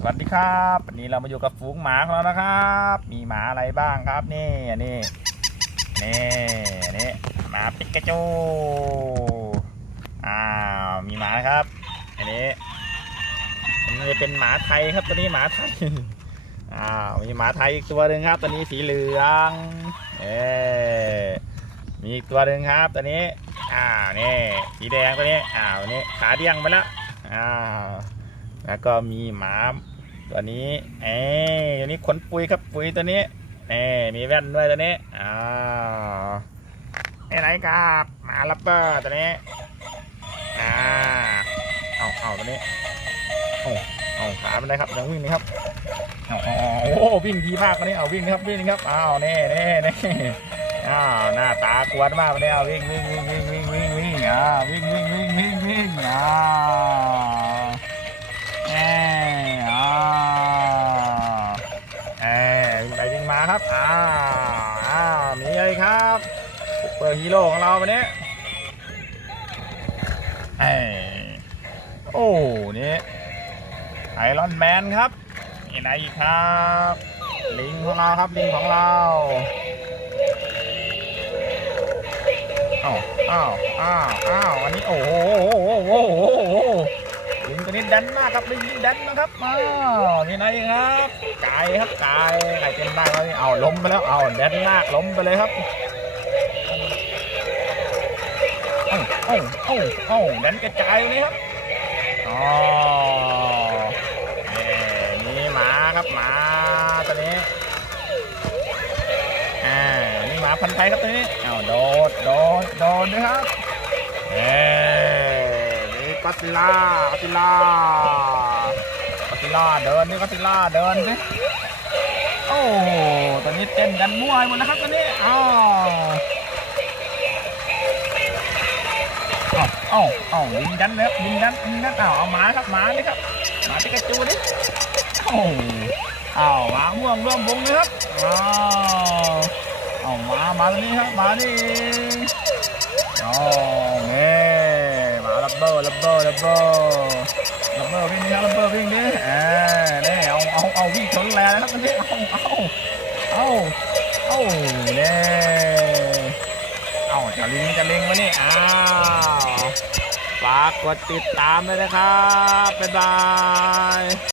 สวัสดีครับวันนี้เรามาอยู่กับฝูงหมาของเรานะครับ มีหมาอะไรบ้างครับนี่นี่นี่นี่หมาปิกาจูอ้าวมีหมาครับอันนี้อันนี้เป็นหมาไทยครับตัวนี้หมาไทยอ้าวมีหมาไทยอีกตัวหนึ่งครับตัวนี้สีเหลืองเอ๊มีอีกตัวหนึ่งครับตัวนี้อ้าวนี่สีแดงตัวนี้อ้าวนี่ขาเดียงไปแล้วอ้าวแล้วก็มีหมา ตัวนี้เอ๊ตัวนี้ขนปุ๋ยครับปุ๋ยตัวนี้เอ๊มีแว่นด้วยตัวนี้อ้าวไอ้ไรครับมาลับเบอร์ตัวนี้อ่าเอาเอาตัวนี้เอาเอาขาเป็นไรครับยังวิ่งเลยครับเอาโอ้โหวิ่งดีมากวันนี้เอาวิ่งนะครับวิ่งนะครับอ้าวเน่เน่เน่อ้าวหน้าตากวนมากวันนี้เอาวิ่งวิ่งวิ่งวิ่งวิ่งวิ่งวิ่งอ่าวิ่งวิ่งวิ่งวิ่งวิ่งอ่า ครับอ้าวอ้าวมีอะไรครับเปอร์ฮีโร่ของเราวันนี้เอ้ยโอ้นี่ไอรอนแมนครับนี่ไหนอีกครับ ลิงของเราครับลิงของเราอ้าวอ้าวอ้าวอ้าวอันนี้โอ้โหโอ้โหโอ้โหิงตัวนี้ดันมากครับลิงดันนะครับอ้าวนี่ไหนครับไก่ครับไก่ไก่เป็นได้แล้วนี่เอาล้มไปแล้วเอาดันลากล้มไปเลยครับเอ้าเอ้าเอ้าเอ้าดันกระจายเลยครับอ๋อนี่หมาครับหมาตัวนี้อ่านี่หมาพันธุ์ไทยครับตัวนี้อ้าวโดดโดดโดดด้วยครับ อดซิล่าก็อดซิล่าก็อดซิล่าเดินนี่ก็อดซิล่าเดินสิโอ้โหตัวนี้เต้นกันมั่วหมดนะครับตัวนี้อ้าวอ้าวอ้าวอ้าวยิงดันเลยครับยิงดันยิงดันอ้าวเอาหมาครับหมาเลยครับหมาปิกาจูดิโอ้อ้าวหมาม่วงร่วมวงเลยครับอ้าวเอามามาตรงนี้ครับมานี่โอ้าลั บอร์ลับเบอร์ลับเบอร์ลับเบอร์วิ่งนี่ครับลับเบอร์วิ่งนี่เออนี่ยเอาเอาเอาวิ่งชนแรงนะครับนี่เอาเอาเอาเอาเนี่ยเอาจะลิงจะลิงมานี่อ้าวฝากกดติดตามเลยนะครับบ๊ายบาย